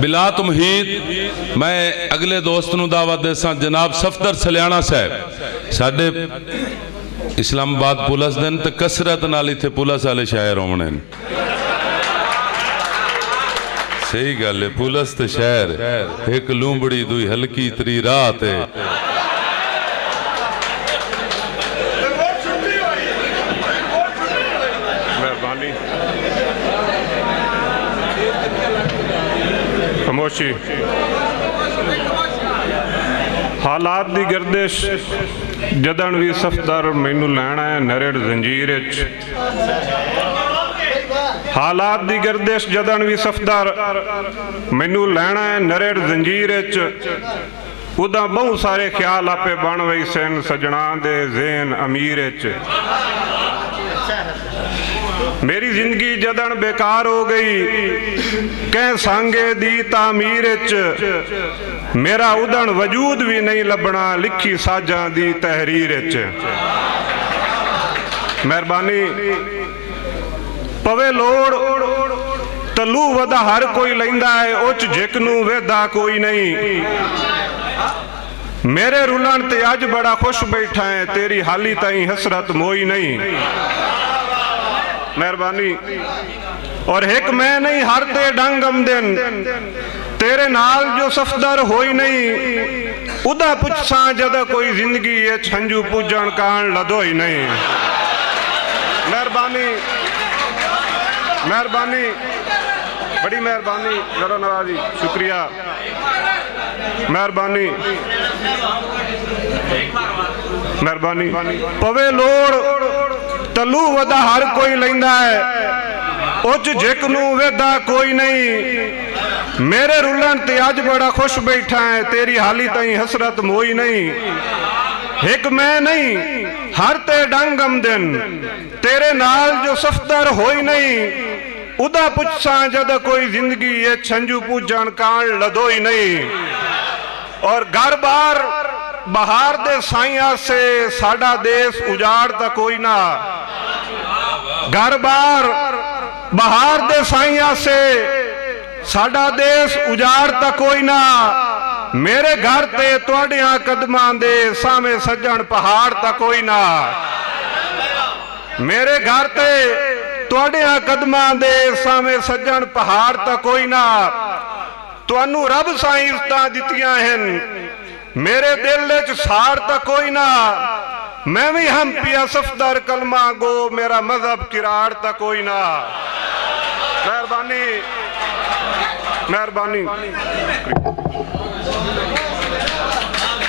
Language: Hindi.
बिला तुमहीद मैं अगले दोस्त नूं दावत देसा जनाब सफदर सलियाना साहब साडे इस्लामाबाद पुलिस दिन तो कसरत नाल इत्थे पुलिस वाले शायर होने सही गल है पुलिस ते शहर एक लूंबड़ी दुई हल्की त्री रात है खामोशी हालात दी गर्दिश जदन भी सफदर मैनू लैना है नरेड़ जंजीर हालात दी गर्दिश जदन भी सफदर मैनू लैना है नरेड़ जंजीर उदा बहुत सारे ख्याल आपे बन वही सन सजना दे ज़ेन अमीर मेरी जिंदगी जदन बेकार हो गई कह सांगे दी तामीर मेरा उदन वजूद भी नहीं लभना लिखी साजा दी तहरीर मेहरबानी पवे लोड़ तलू वदा हर कोई लैंदा है उच झिकनू वेदा कोई नहीं मेरे रुलन ते अज बड़ा खुश बैठा है तेरी हाली ताई हसरत मोई नहीं मेहरबानी और एक मैं नहीं हर ते डंगम दिन तेरे नाल जो सफदर होई नहीं उदा पुछसा जद कोई जिंदगी ये छंजू पूजन कान लदो ही नहीं मेहरबानी मेहरबानी बड़ी मेहरबानी नरो नवाजी शुक्रिया मेहरबानी मेहरबानी पवे लोड़ तलू वदा हर कोई लैंदा है उच झिकनू वेदा कोई नहीं मेरे रुलन ते अज बड़ा खुश बैठा है तेरी हाली ताई हसरत मोई नहीं एक मैं नहीं हर ते डंगम दिन तेरे नाल जो सफदर होई नहीं उदा पुछसा जद कोई जिंदगी ये छंजू पूजन कान लदो ही नहीं और घर बार बहार दे साइया से साडा देश उजाड़ ता कोई ना घर बार बहार दे साइया से साडा देश उजाड़ ता कोई ना मेरे घर ते तुहाडियां कदमां दे सामे सज्जन पहाड़ ता कोई ना मेरे घर ते तुहाडियां कदमां दे सामे सज्जन पहाड़ ता कोई ना तुहानू रब साईं इज़्ज़तां दित्तियां हन मेरे दिल च साड़ ता कोई ना मैं भी हम पिया सफदर कलमा गो मेरा मजहब किराड़ ता कोई ना मेहरबानी मेहरबानी